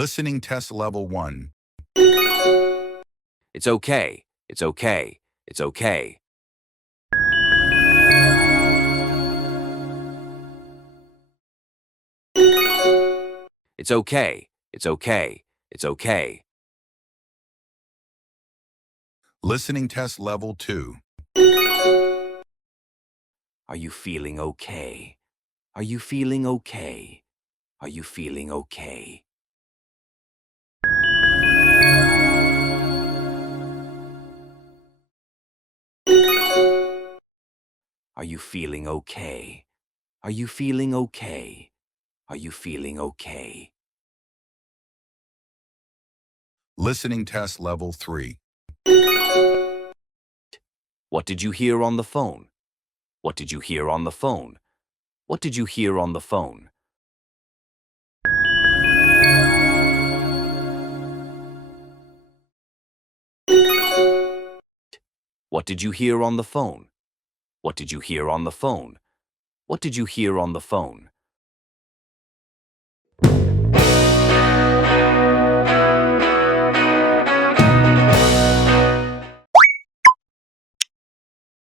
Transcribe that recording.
Listening test level 1. It's okay. It's okay. It's okay. It's okay. It's okay. It's okay. Listening test level 2. Are you feeling okay? Are you feeling okay? Are you feeling okay? Are you feeling okay? Are you feeling okay? Are you feeling okay? Listening test level 3. What did you hear on the phone? What did you hear on the phone? What did you hear on the phone? What did you hear on the phone? What did you hear on the phone? What did you hear on the phone?